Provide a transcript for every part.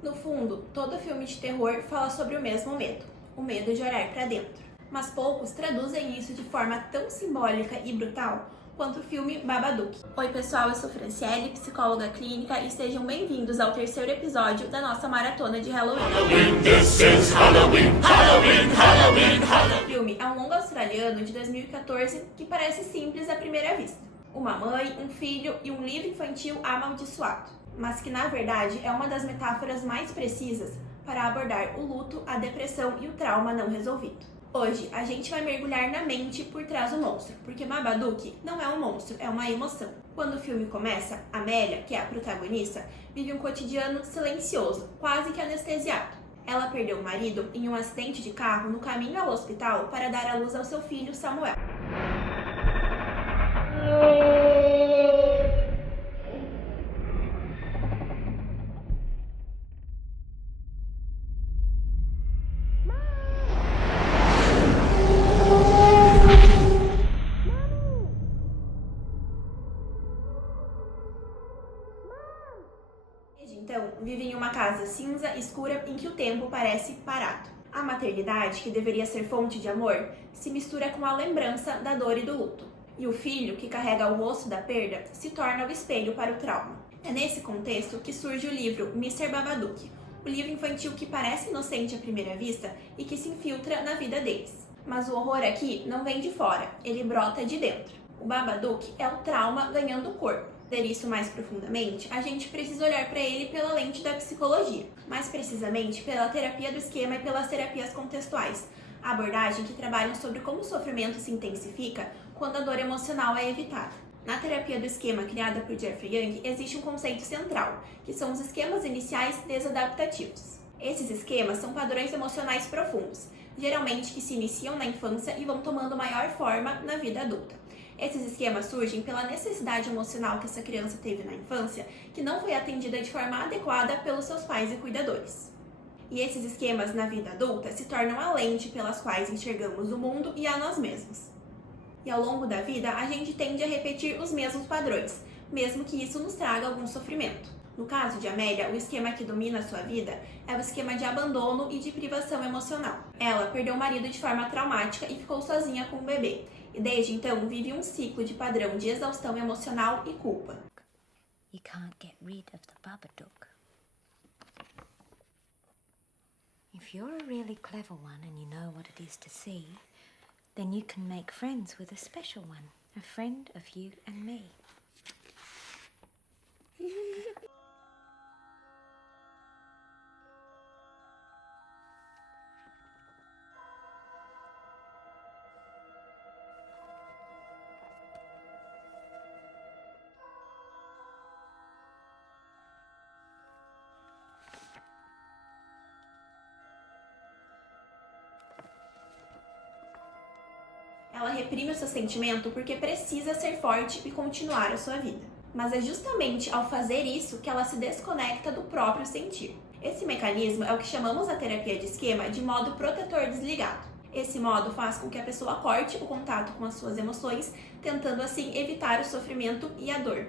No fundo, todo filme de terror fala sobre o mesmo medo, o medo de olhar para dentro. Mas poucos traduzem isso de forma tão simbólica e brutal quanto o filme Babadook. Oi pessoal, eu sou Franciele, psicóloga clínica, e sejam bem-vindos ao terceiro episódio da nossa maratona de Halloween. This is Halloween, Halloween, Halloween, Halloween. O filme é um longa australiano de 2014 que parece simples à primeira vista. Uma mãe, um filho e um livro infantil amaldiçoado. Mas que na verdade é uma das metáforas mais precisas para abordar o luto, a depressão e o trauma não resolvido. Hoje a gente vai mergulhar na mente por trás do monstro, porque Babadook não é um monstro, é uma emoção. Quando o filme começa, Amélia, que é a protagonista, vive um cotidiano silencioso, quase que anestesiado. Ela perdeu o marido em um acidente de carro no caminho ao hospital para dar à luz ao seu filho Samuel. Então, vive em uma casa cinza, escura, em que o tempo parece parado. A maternidade, que deveria ser fonte de amor, se mistura com a lembrança da dor e do luto. E o filho, que carrega o rosto da perda, se torna o espelho para o trauma. É nesse contexto que surge o livro Mr. Babadook, o livro infantil que parece inocente à primeira vista e que se infiltra na vida deles. Mas o horror aqui não vem de fora, ele brota de dentro. O Babadook é o trauma ganhando corpo. Para entender isso mais profundamente, a gente precisa olhar para ele pela lente da psicologia, mais precisamente pela terapia do esquema e pelas terapias contextuais, a abordagem que trabalham sobre como o sofrimento se intensifica quando a dor emocional é evitada. Na terapia do esquema criada por Jeffrey Young, existe um conceito central, que são os esquemas iniciais desadaptativos. Esses esquemas são padrões emocionais profundos, geralmente que se iniciam na infância e vão tomando maior forma na vida adulta. Esses esquemas surgem pela necessidade emocional que essa criança teve na infância, que não foi atendida de forma adequada pelos seus pais e cuidadores. E esses esquemas na vida adulta se tornam a lente pelas quais enxergamos o mundo e a nós mesmos. E ao longo da vida, a gente tende a repetir os mesmos padrões, mesmo que isso nos traga algum sofrimento. No caso de Amélia, o esquema que domina a sua vida é o esquema de abandono e de privação emocional. Ela perdeu o marido de forma traumática e ficou sozinha com o bebê. E desde então vive um ciclo de padrão de exaustão emocional e culpa. You can't get rid of the Babadook. If you're a really clever one and you know what it is to see, then you can make friends with a special one, a friend of you and me. Ela reprime o seu sentimento porque precisa ser forte e continuar a sua vida. Mas é justamente ao fazer isso que ela se desconecta do próprio sentir. Esse mecanismo é o que chamamos na terapia de esquema de modo protetor desligado. Esse modo faz com que a pessoa corte o contato com as suas emoções, tentando assim evitar o sofrimento e a dor.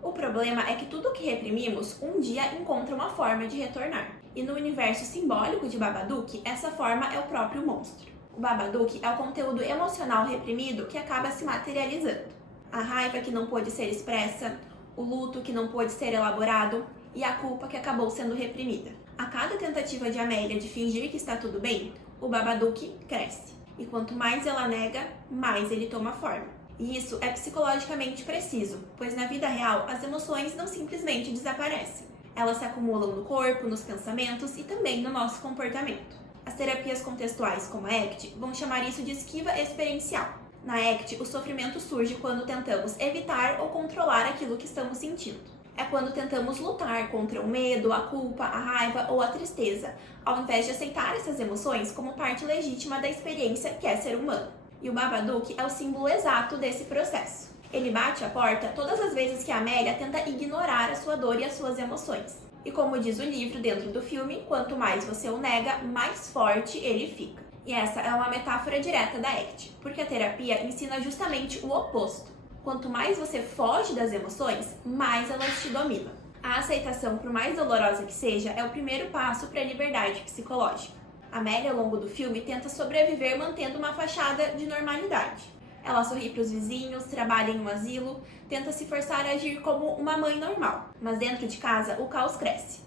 O problema é que tudo o que reprimimos um dia encontra uma forma de retornar. E no universo simbólico de Babadook, essa forma é o próprio monstro. O Babadook é o conteúdo emocional reprimido que acaba se materializando. A raiva que não pôde ser expressa, o luto que não pôde ser elaborado e a culpa que acabou sendo reprimida. A cada tentativa de Amélia de fingir que está tudo bem, o Babadook cresce. E quanto mais ela nega, mais ele toma forma. E isso é psicologicamente preciso, pois na vida real as emoções não simplesmente desaparecem. Elas se acumulam no corpo, nos pensamentos e também no nosso comportamento. As terapias contextuais, como a ACT, vão chamar isso de esquiva experiencial. Na ACT, o sofrimento surge quando tentamos evitar ou controlar aquilo que estamos sentindo. É quando tentamos lutar contra o medo, a culpa, a raiva ou a tristeza, ao invés de aceitar essas emoções como parte legítima da experiência que é ser humano. E o Babadook é o símbolo exato desse processo. Ele bate a porta todas as vezes que a Amélia tenta ignorar a sua dor e as suas emoções. E como diz o livro dentro do filme, quanto mais você o nega, mais forte ele fica. E essa é uma metáfora direta da ACT, porque a terapia ensina justamente o oposto. Quanto mais você foge das emoções, mais elas te dominam. A aceitação, por mais dolorosa que seja, é o primeiro passo para a liberdade psicológica. Amélia, ao longo do filme, tenta sobreviver mantendo uma fachada de normalidade. Ela sorri para os vizinhos, trabalha em um asilo, tenta se forçar a agir como uma mãe normal. Mas dentro de casa, o caos cresce.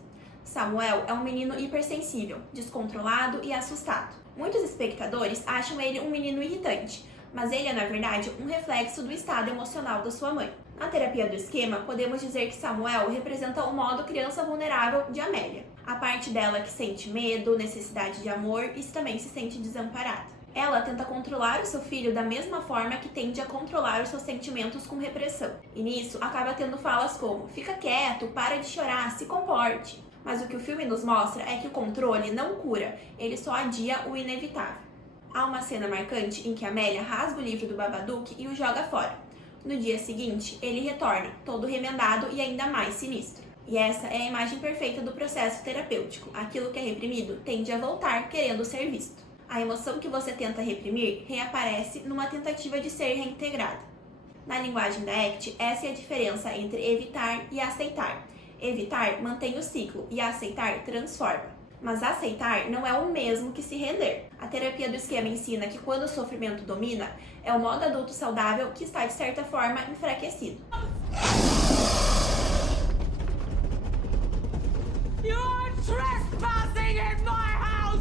Samuel é um menino hipersensível, descontrolado e assustado. Muitos espectadores acham ele um menino irritante, mas ele é, na verdade, um reflexo do estado emocional da sua mãe. Na terapia do esquema, podemos dizer que Samuel representa o modo criança vulnerável de Amélia. A parte dela que sente medo, necessidade de amor e também se sente desamparada. Ela tenta controlar o seu filho da mesma forma que tende a controlar os seus sentimentos com repressão. E nisso, acaba tendo falas como: fica quieto, para de chorar, se comporte. Mas o que o filme nos mostra é que o controle não cura, ele só adia o inevitável. Há uma cena marcante em que Amélia rasga o livro do Babadook e o joga fora. No dia seguinte, ele retorna, todo remendado e ainda mais sinistro. E essa é a imagem perfeita do processo terapêutico. Aquilo que é reprimido tende a voltar querendo ser visto. A emoção que você tenta reprimir reaparece numa tentativa de ser reintegrada. Na linguagem da ACT, essa é a diferença entre evitar e aceitar. Evitar mantém o ciclo e aceitar transforma. Mas aceitar não é o mesmo que se render. A terapia do esquema ensina que quando o sofrimento domina, é o modo adulto saudável que está de certa forma enfraquecido. You're trespassing in my house!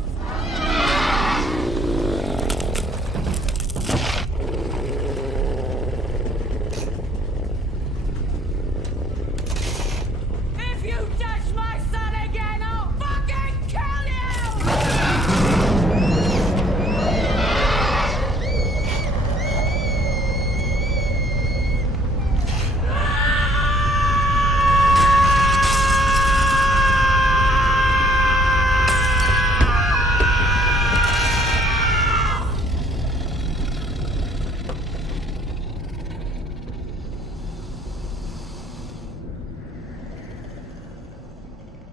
If you touch my son again, I'll fucking kill you!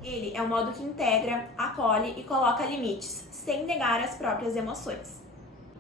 Ele é um modo que integra, acolhe e coloca limites, sem negar as próprias emoções.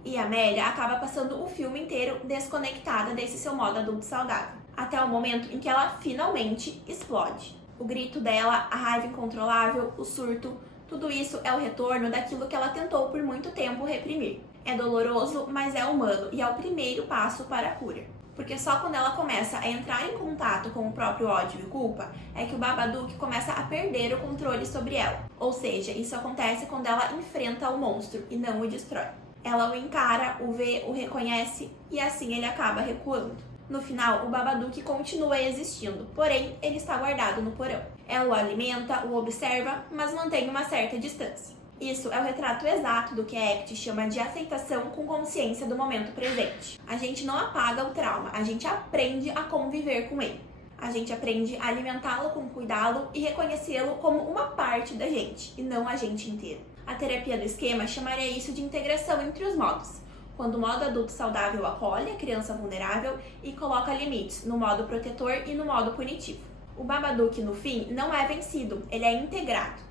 E Amélia acaba passando o filme inteiro desconectada desse seu modo adulto saudável, até o momento em que ela finalmente explode. O grito dela, a raiva incontrolável, o surto, tudo isso é o retorno daquilo que ela tentou por muito tempo reprimir. É doloroso, mas é humano e é o primeiro passo para a cura. Porque só quando ela começa a entrar em contato com o próprio ódio e culpa, é que o Babadook começa a perder o controle sobre ela. Ou seja, isso acontece quando ela enfrenta o monstro e não o destrói. Ela o encara, o vê, o reconhece e assim ele acaba recuando. No final, o Babadook continua existindo, porém ele está guardado no porão. Ela o alimenta, o observa, mas mantém uma certa distância. Isso é o retrato exato do que a ACT chama de aceitação com consciência do momento presente. A gente não apaga o trauma, a gente aprende a conviver com ele. A gente aprende a alimentá-lo com cuidado e reconhecê-lo como uma parte da gente, e não a gente inteiro. A terapia do esquema chamaria isso de integração entre os modos, quando o modo adulto saudável acolhe a criança vulnerável e coloca limites no modo protetor e no modo punitivo. O Babadook, no fim, não é vencido, ele é integrado.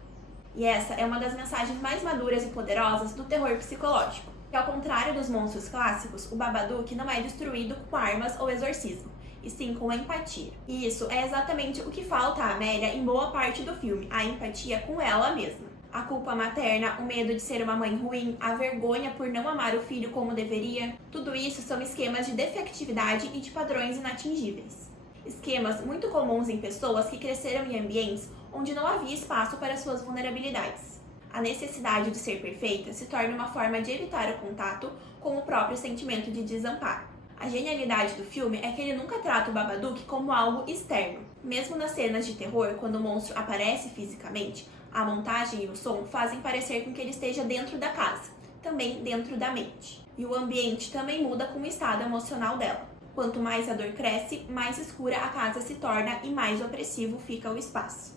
E essa é uma das mensagens mais maduras e poderosas do terror psicológico. Que ao contrário dos monstros clássicos, o Babadook não é destruído com armas ou exorcismo, e sim com empatia. E isso é exatamente o que falta a Amélia em boa parte do filme, a empatia com ela mesma. A culpa materna, o medo de ser uma mãe ruim, a vergonha por não amar o filho como deveria, tudo isso são esquemas de defectividade e de padrões inatingíveis. Esquemas muito comuns em pessoas que cresceram em ambientes onde não havia espaço para suas vulnerabilidades. A necessidade de ser perfeita se torna uma forma de evitar o contato com o próprio sentimento de desamparo. A genialidade do filme é que ele nunca trata o Babadook como algo externo. Mesmo nas cenas de terror, quando o monstro aparece fisicamente, a montagem e o som fazem parecer com que ele esteja dentro da casa, também dentro da mente. E o ambiente também muda com o estado emocional dela. Quanto mais a dor cresce, mais escura a casa se torna e mais opressivo fica o espaço.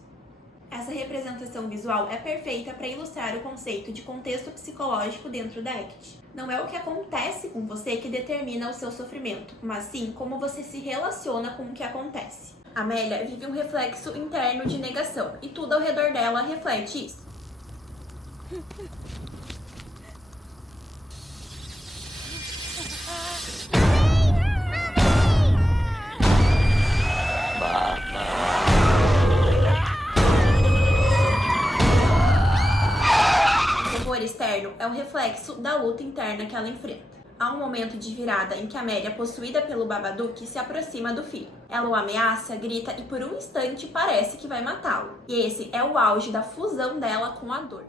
Essa representação visual é perfeita para ilustrar o conceito de contexto psicológico dentro da ACT. Não é o que acontece com você que determina o seu sofrimento, mas sim como você se relaciona com o que acontece. Amélia vive um reflexo interno de negação, e tudo ao redor dela reflete isso. externo é o reflexo da luta interna que ela enfrenta. Há um momento de virada em que Amélia, possuída pelo Babadook, se aproxima do filho. Ela o ameaça, grita e por um instante parece que vai matá-lo. E esse é o auge da fusão dela com a dor.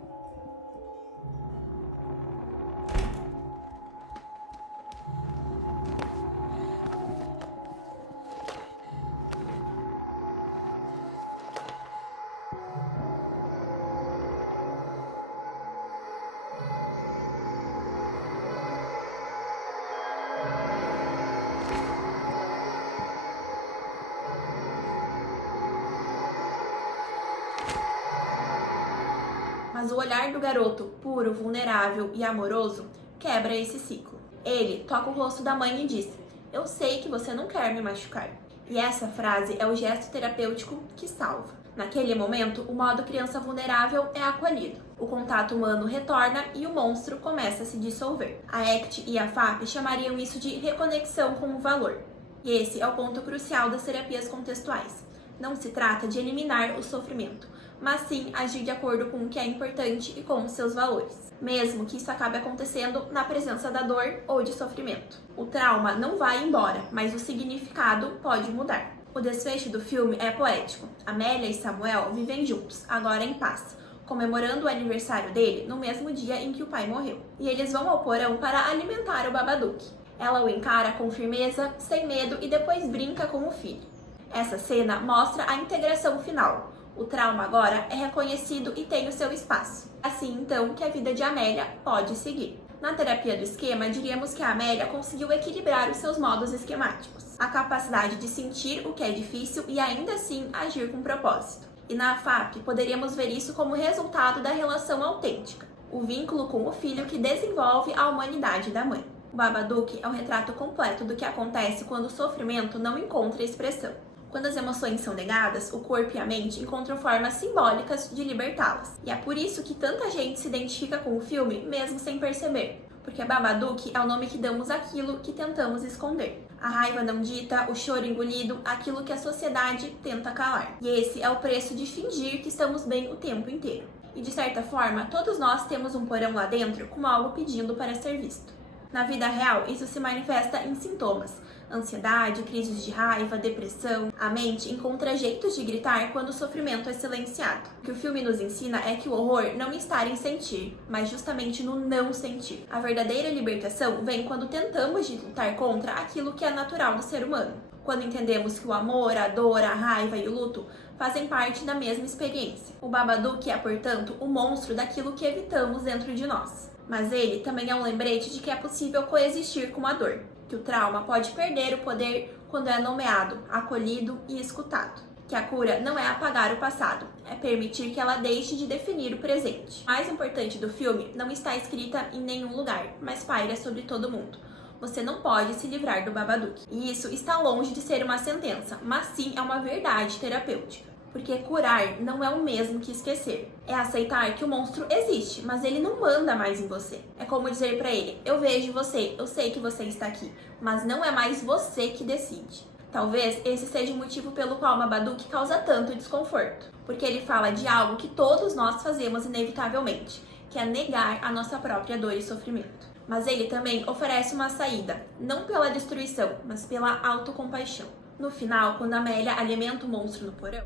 Mas o olhar do garoto, puro, vulnerável e amoroso, quebra esse ciclo. Ele toca o rosto da mãe e diz: "Eu sei que você não quer me machucar." E essa frase é o gesto terapêutico que salva. Naquele momento, o modo criança vulnerável é acolhido. O contato humano retorna e o monstro começa a se dissolver. A ACT e a FAP chamariam isso de reconexão com o valor. E esse é o ponto crucial das terapias contextuais. Não se trata de eliminar o sofrimento, mas sim agir de acordo com o que é importante e com os seus valores, mesmo que isso acabe acontecendo na presença da dor ou de sofrimento. O trauma não vai embora, mas o significado pode mudar. O desfecho do filme é poético. Amélia e Samuel vivem juntos, agora em paz, comemorando o aniversário dele no mesmo dia em que o pai morreu. E eles vão ao porão para alimentar o Babadook. Ela o encara com firmeza, sem medo e depois brinca com o filho. Essa cena mostra a integração final. O trauma agora é reconhecido e tem o seu espaço. Assim, então, que a vida de Amélia pode seguir. Na terapia do esquema, diríamos que a Amélia conseguiu equilibrar os seus modos esquemáticos. A capacidade de sentir o que é difícil e ainda assim agir com propósito. E na FAP, poderíamos ver isso como resultado da relação autêntica. O vínculo com o filho que desenvolve a humanidade da mãe. O Babadook é o retrato completo do que acontece quando o sofrimento não encontra expressão. Quando as emoções são negadas, o corpo e a mente encontram formas simbólicas de libertá-las. E é por isso que tanta gente se identifica com o filme, mesmo sem perceber. Porque Babadook é o nome que damos àquilo que tentamos esconder. A raiva não dita, o choro engolido, aquilo que a sociedade tenta calar. E esse é o preço de fingir que estamos bem o tempo inteiro. E de certa forma, todos nós temos um porão lá dentro com algo pedindo para ser visto. Na vida real, isso se manifesta em sintomas: ansiedade, crises de raiva, depressão. A mente encontra jeitos de gritar quando o sofrimento é silenciado. O que o filme nos ensina é que o horror não está em sentir, mas justamente no não sentir. A verdadeira libertação vem quando tentamos de lutar contra aquilo que é natural do ser humano. Quando entendemos que o amor, a dor, a raiva e o luto fazem parte da mesma experiência. O Babadook é, portanto, o monstro daquilo que evitamos dentro de nós. Mas ele também é um lembrete de que é possível coexistir com a dor, que o trauma pode perder o poder quando é nomeado, acolhido e escutado. Que a cura não é apagar o passado, é permitir que ela deixe de definir o presente. O mais importante do filme não está escrita em nenhum lugar, mas paira sobre todo mundo. Você não pode se livrar do Babadook. E isso está longe de ser uma sentença, mas sim é uma verdade terapêutica. Porque curar não é o mesmo que esquecer. É aceitar que o monstro existe, mas ele não manda mais em você. É como dizer pra ele: eu vejo você, eu sei que você está aqui, mas não é mais você que decide. Talvez esse seja o motivo pelo qual o Babadook causa tanto desconforto. Porque ele fala de algo que todos nós fazemos inevitavelmente, que é negar a nossa própria dor e sofrimento. Mas ele também oferece uma saída, não pela destruição, mas pela autocompaixão. No final, quando Amélia alimenta o monstro no porão,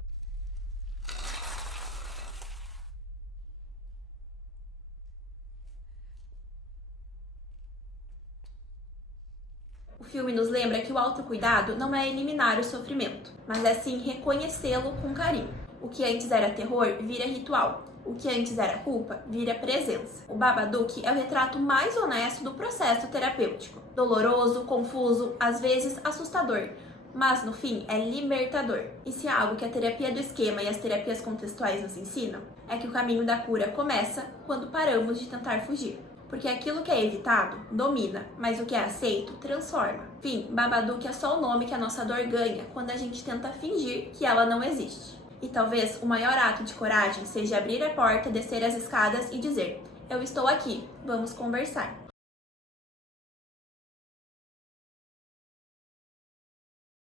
o filme nos lembra que o autocuidado não é eliminar o sofrimento, mas é sim reconhecê-lo com carinho. O que antes era terror vira ritual. O que antes era culpa vira presença. O Babadook é o retrato mais honesto do processo terapêutico. Doloroso, confuso, às vezes assustador, mas no fim é libertador. E se há algo que a terapia do esquema e as terapias contextuais nos ensinam, é que o caminho da cura começa quando paramos de tentar fugir. Porque aquilo que é evitado domina, mas o que é aceito transforma. Enfim, Babadook é só o nome que a nossa dor ganha quando a gente tenta fingir que ela não existe. E talvez o maior ato de coragem seja abrir a porta, descer as escadas e dizer: eu estou aqui, vamos conversar.